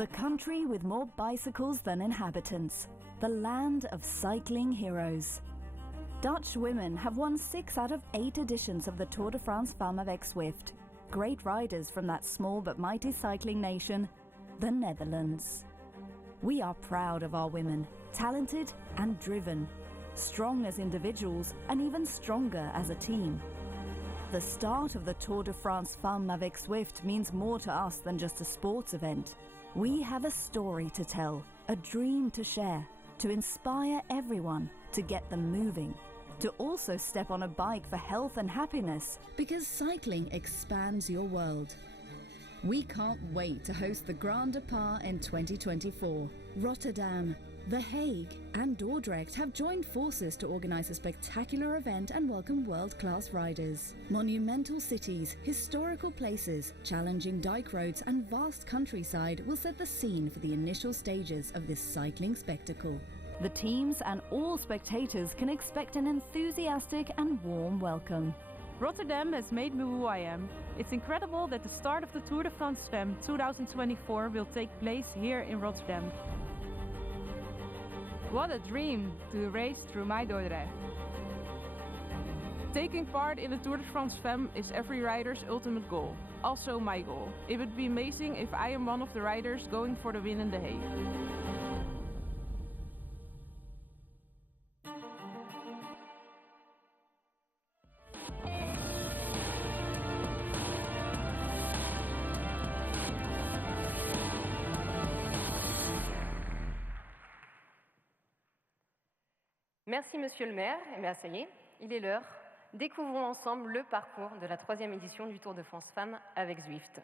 The country with more bicycles than inhabitants. The land of cycling heroes. Dutch women have won 6 out of 8 editions of the Tour de France Femmes avec Zwift. Great riders from that small but mighty cycling nation, the Netherlands. We are proud of our women, talented and driven, strong as individuals and even stronger as a team. The start of the Tour de France Femmes avec Zwift means more to us than just a sports event. We have a story to tell, a dream to share, to inspire everyone, to get them moving, to also step on a bike for health and happiness, because cycling expands your world. We can't wait to host the Grand Depart in 2024. Rotterdam, The Hague and Dordrecht have joined forces to organise a spectacular event and welcome world-class riders. Monumental cities, historical places, challenging dike roads and vast countryside will set the scene for the initial stages of this cycling spectacle. The teams and all spectators can expect an enthusiastic and warm welcome. Rotterdam has made me who I am. It's incredible that the start of the Tour de France Femmes 2024 will take place here in Rotterdam. What a dream to race through my Dordrecht. Taking part in the Tour de France Femmes is every rider's ultimate goal. Also my goal. It would be amazing if I am one of the riders going for the win in The Hague. Merci Monsieur le maire, et bien ça y est, il est l'heure. Découvrons ensemble le parcours de la 3e édition du Tour de France Femmes avec Zwift.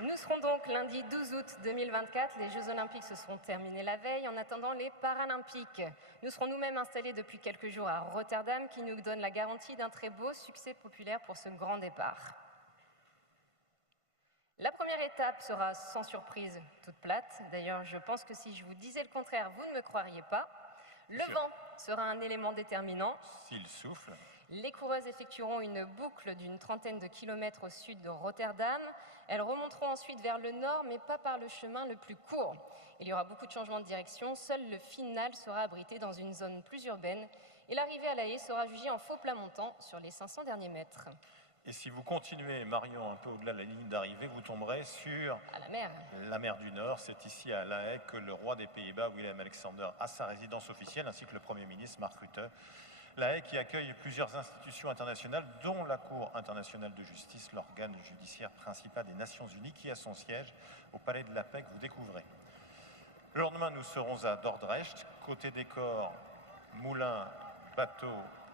Nous serons donc lundi 12 août 2024. Les Jeux Olympiques se seront terminés la veille en attendant les Paralympiques. Nous serons nous-mêmes installés depuis quelques jours à Rotterdam qui nous donne la garantie d'un très beau succès populaire pour ce grand départ. La première étape sera sans surprise toute plate. D'ailleurs, je pense que si je vous disais le contraire, vous ne me croiriez pas. Le vent sera un élément déterminant. S'il souffle. Les coureuses effectueront une boucle d'une trentaine de kilomètres au sud de Rotterdam. Elles remonteront ensuite vers le nord, mais pas par le chemin le plus court. Il y aura beaucoup de changements de direction. Seul le final sera abrité dans une zone plus urbaine Et l'arrivée à La Haye sera jugée en faux plat montant sur les 500 derniers mètres. Et si vous continuez, Marion, un peu au-delà de la ligne d'arrivée, vous tomberez sur la mer du Nord. C'est ici à La Haye que le roi des Pays-Bas, Willem-Alexander, a sa résidence officielle, ainsi que le Premier ministre, Mark Rutte. La Haye qui accueille plusieurs institutions internationales, dont la Cour internationale de justice, l'organe judiciaire principal des Nations Unies, qui a son siège au Palais de la Paix, que vous découvrez. Le lendemain, nous serons à Dordrecht. Côté décor, moulin, bateau,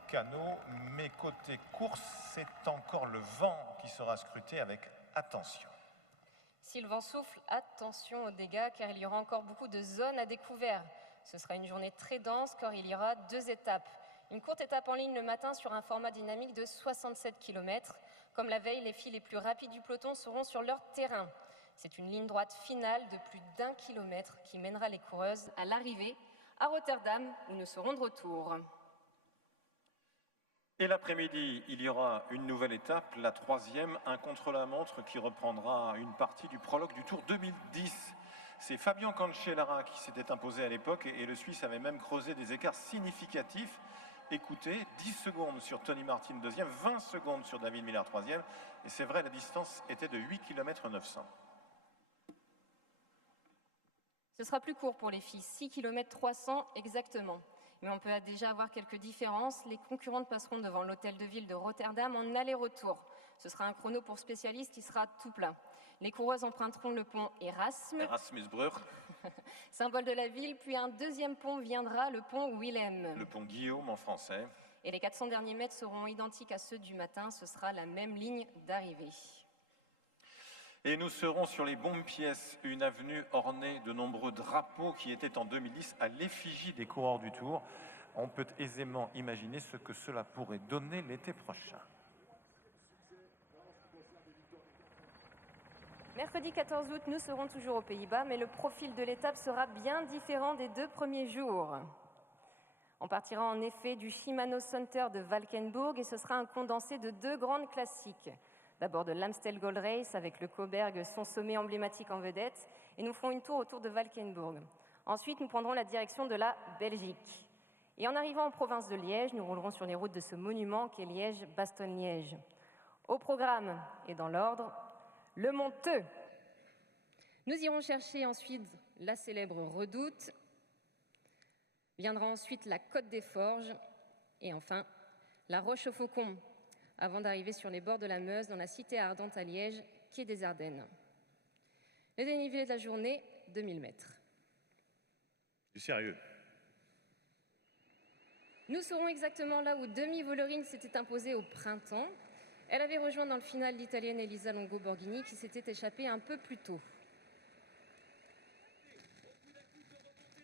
canot, mais côté course, c'est encore le vent qui sera scruté avec attention. Si le vent souffle, attention aux dégâts car il y aura encore beaucoup de zones à découvert. Ce sera une journée très dense car il y aura 2 étapes. Une courte étape en ligne le matin sur un format dynamique de 67 km. Comme la veille, les filles les plus rapides du peloton seront sur leur terrain. C'est une ligne droite finale de plus d'1 kilomètre qui mènera les coureuses à l'arrivée à Rotterdam où nous serons de retour. Et l'après-midi, il y aura une nouvelle étape, la 3e, un contre-la-montre qui reprendra une partie du prologue du Tour 2010. C'est Fabien Cancellara qui s'était imposé à l'époque et le Suisse avait même creusé des écarts significatifs. Écoutez, 10 secondes sur Tony Martin 2e, 20 secondes sur David Miller 3e. Et c'est vrai, la distance était de 8 km 900. Ce sera plus court pour les filles, 6 km 300 exactement. Mais on peut déjà avoir quelques différences. Les concurrentes passeront devant l'hôtel de ville de Rotterdam en aller-retour. Ce sera un chrono pour spécialistes qui sera tout plat. Les coureuses emprunteront le pont Erasmusbrug, symbole de la ville, puis un deuxième pont viendra, le pont Willem. Le pont Guillaume en français. Et les 400 derniers mètres seront identiques à ceux du matin. Ce sera la même ligne d'arrivée. Et nous serons sur les bombes pièces, une avenue ornée de nombreux drapeaux qui étaient en 2010 à l'effigie des coureurs du Tour. On peut aisément imaginer ce que cela pourrait donner l'été prochain. Mercredi 14 août, nous serons toujours aux Pays-Bas, mais le profil de l'étape sera bien différent des 2 premiers jours. On partira en effet du Shimano Center de Valkenburg et ce sera un condensé de 2 grandes classiques. D'abord de l'Amstel Gold Race avec le Coburg, son sommet emblématique en vedette, et nous ferons une tour autour de Valkenburg. Ensuite, nous prendrons la direction de la Belgique. Et en arrivant en province de Liège, nous roulerons sur les routes de ce monument qu'est Liège-Bastogne-Liège. Au programme, et dans l'ordre, le Mont Theux. Nous irons chercher ensuite la célèbre Redoute. Viendra ensuite la Côte des Forges, et enfin la Roche-au-Faucon, avant d'arriver sur les bords de la Meuse, dans la cité ardente à Liège, quai des Ardennes. Le dénivelé de la journée, 2000 mètres. Du sérieux. Nous serons exactement là où Demi Vollering s'était imposée au printemps. Elle avait rejoint dans le final l'Italienne Elisa Longo-Borghini qui s'était échappée un peu plus tôt.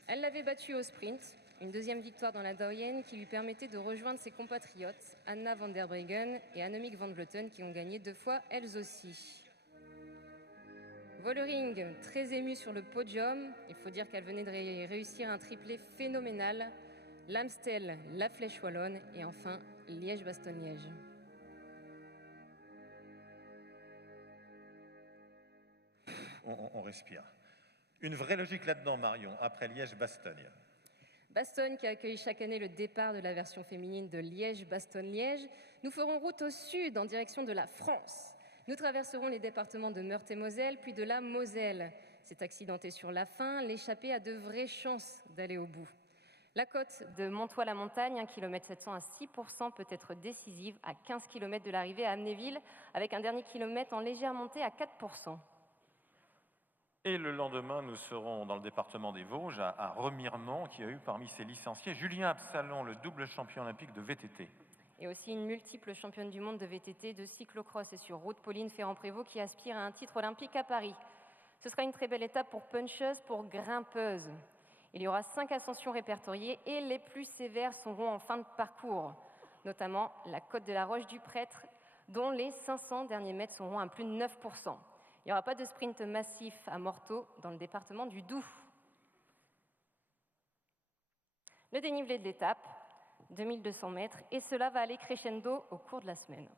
Elle l'avait battue au sprint. Une deuxième victoire dans la doyenne qui lui permettait de rejoindre ses compatriotes, Anna van der Breggen et Annemiek van Vleuten, qui ont gagné 2 fois elles aussi. Vollering, très émue sur le podium. Il faut dire qu'elle venait de réussir un triplé phénoménal. L'Amstel, la Flèche Wallonne et enfin Liège-Bastogne-Liège. On respire. Une vraie logique là-dedans, Marion, après Liège-Bastogne. Bastogne qui accueille chaque année le départ de la version féminine de Liège-Bastogne-Liège. Nous ferons route au sud en direction de la France. Nous traverserons les départements de Meurthe-et-Moselle puis de la Moselle. C'est accidenté sur la fin, l'échappée a de vraies chances d'aller au bout. La côte de Montois-la-Montagne, 1 km 700 à 6%, peut être décisive à 15 km de l'arrivée à Amnéville, avec un dernier kilomètre en légère montée à 4%. Et le lendemain, nous serons dans le département des Vosges, à Remiremont, qui a eu parmi ses licenciés Julien Absalon, le double champion olympique de VTT. Et aussi une multiple championne du monde de VTT, de cyclocross et sur route, Pauline Ferrand-Prévot, qui aspire à un titre olympique à Paris. Ce sera une très belle étape pour puncheuses, pour grimpeuses. Il y aura 5 ascensions répertoriées et les plus sévères seront en fin de parcours, notamment la côte de la Roche du Prêtre, dont les 500 derniers mètres seront à plus de 9%. Il n'y aura pas de sprint massif à Morteau, dans le département du Doubs. Le dénivelé de l'étape, 2200 mètres, et cela va aller crescendo au cours de la semaine.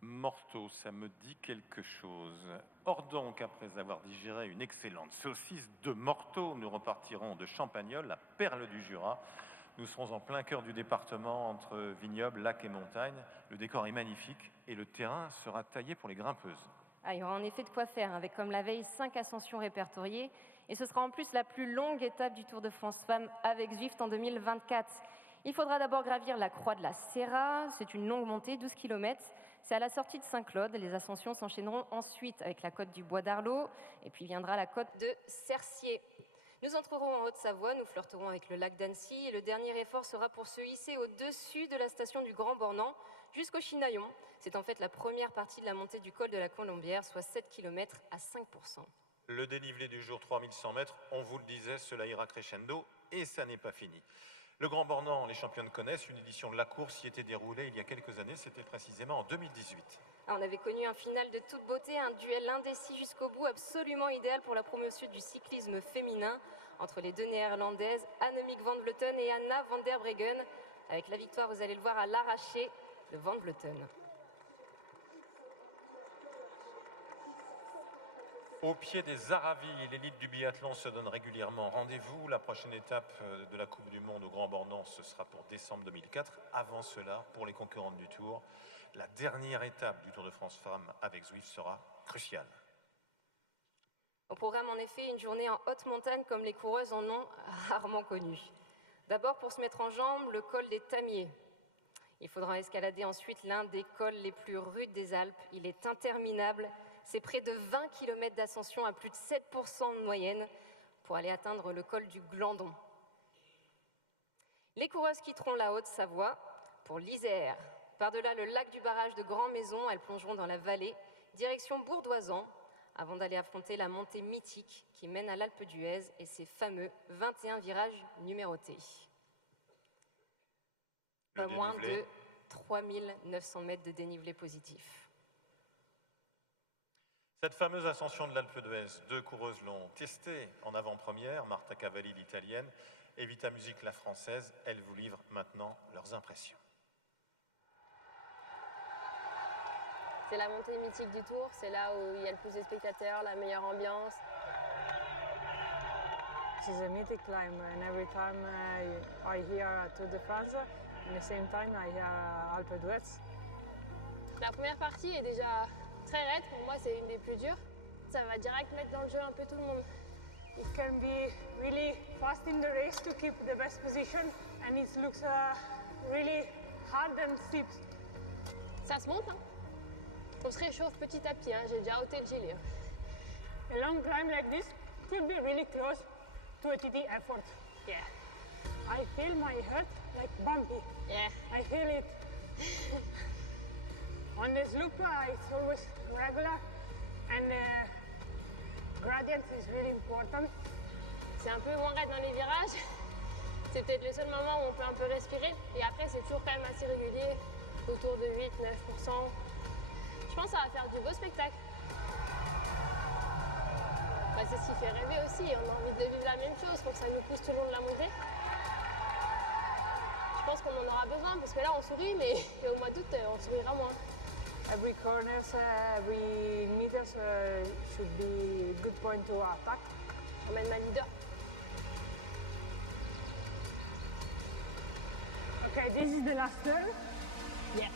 Morteau, ça me dit quelque chose. Or donc, après avoir digéré une excellente saucisse de Morteau, nous repartirons de Champagnole, la perle du Jura, Nous serons en plein cœur du département, entre vignobles, lacs et montagnes. Le décor est magnifique et le terrain sera taillé pour les grimpeuses. Il y aura en effet de quoi faire, avec comme la veille 5 ascensions répertoriées. Et ce sera en plus la plus longue étape du Tour de France Femmes avec Zwift en 2024. Il faudra d'abord gravir la croix de la Serra. C'est une longue montée, 12 km. C'est à la sortie de Saint-Claude. Les ascensions s'enchaîneront ensuite avec la côte du Bois d'Arlot. Et puis viendra la côte de Cercier. Nous entrerons en Haute-Savoie, nous flirterons avec le lac d'Annecy. Et le dernier effort sera pour se hisser au-dessus de la station du Grand Bornand jusqu'au Chinaillon. C'est en fait la première partie de la montée du col de la Colombière, soit 7 km à 5%. Le dénivelé du jour, 3100 mètres, on vous le disait, cela ira crescendo et ça n'est pas fini. Le Grand Bornand, les championnes connaissent, une édition de la course y était déroulée il y a quelques années, c'était précisément en 2018. On avait connu un final de toute beauté, un duel indécis jusqu'au bout, absolument idéal pour la promotion du cyclisme féminin entre les deux néerlandaises, Annemiek van Vleuten et Anna van der Breggen. Avec la victoire, vous allez le voir, à l'arraché de van Vleuten. Au pied des Aravis, l'élite du biathlon se donne régulièrement rendez-vous. La prochaine étape de la Coupe du Monde au Grand Bornand, ce sera pour décembre 2004. Avant cela, pour les concurrentes du Tour, la dernière étape du Tour de France Femmes avec Zwift sera cruciale. Au programme, en effet, une journée en haute montagne comme les coureuses en ont rarement connu. D'abord, pour se mettre en jambes, le col des Tamiers. Il faudra escalader ensuite l'un des cols les plus rudes des Alpes. Il est interminable. C'est près de 20 km d'ascension à plus de 7% de moyenne pour aller atteindre le col du Glandon. Les coureuses quitteront la Haute-Savoie pour l'Isère. Par-delà le lac du barrage de Grand-Maison, elles plongeront dans la vallée, direction Bourdoisan, avant d'aller affronter la montée mythique qui mène à l'Alpe d'Huez et ses fameux 21 virages numérotés. Pas moins de 3900 mètres de dénivelé positif. Cette fameuse ascension de l'Alpe d'Huez, deux coureuses l'ont testée en avant-première, Marta Cavalli l'italienne et Vita Music la française. Elles vous livrent maintenant leurs impressions. C'est la montée mythique du Tour, c'est là où il y a le plus de spectateurs, la meilleure ambiance. This is a mythic climb, and every time I hear Tour de France, at the same time I hear Alpe d'Huez. La première partie est déjà très raide, pour moi c'est une des plus dures. Ça va direct mettre dans le jeu un peu tout le monde. It can be really fast in the race to keep the best position, and it looks really hard and steep. Ça se monte, hein. On se réchauffe petit à petit, hein. J'ai déjà ôté le gilet. A long climb like this could be really close to a TT effort. Yeah. I feel my heart like bumpy. Yeah. I feel it. On the slope, it's always regular, and the gradient is really important. C'est un peu moins raide dans les virages. C'est peut-être le seul moment où on peut un peu respirer. Et après, c'est toujours quand même assez régulier, autour de 8-9%. Je pense que ça va faire du beau spectacle. C'est ce qui fait rêver aussi. On a envie de vivre la même chose pour que ça nous pousse tout le long de la montée. Je pense qu'on en aura besoin parce que là, on sourit, mais au mois d'août, on sourira moins. Every corner, every meters should be a good point to attack. On mène ma leader. Okay, this is the last turn. Yeah.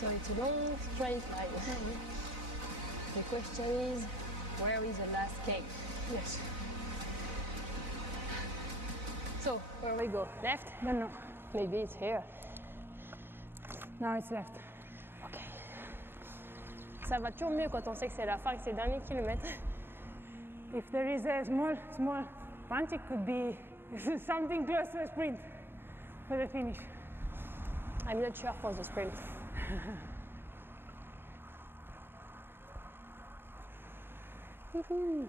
So it's a long straight line. The question is, where is the last cave? Yes. So, where we go? Left? No. Maybe it's here. Now it's left. Ok. Ça va toujours mieux quand on sait que c'est la fin, que c'est le dernier kilomètre. If there is a small punch, it could be something close to a sprint for the finish. I'm not sure for the sprint. Woohoo!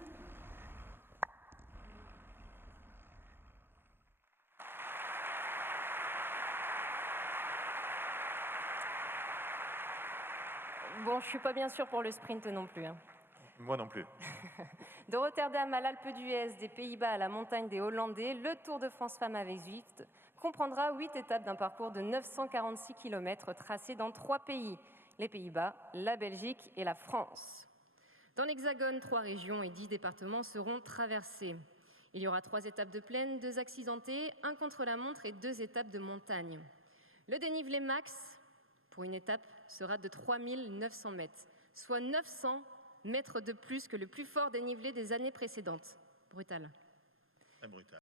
Bon, je suis pas bien sûre pour le sprint non plus. Hein. Moi non plus. De Rotterdam à l'Alpe d'Huez, des Pays-Bas à la montagne des Hollandais, le Tour de France Femmes avec Zwift comprendra 8 étapes d'un parcours de 946 km tracé dans 3 pays, les Pays-Bas, la Belgique et la France. Dans l'Hexagone, 3 régions et 10 départements seront traversés. Il y aura 3 étapes de plaine, 2 accidentées, 1 contre-la-montre et 2 étapes de montagne. Le dénivelé max pour une étape sera de 3900 mètres, soit 900 mètres de plus que le plus fort dénivelé des années précédentes. Brutal. Très brutal.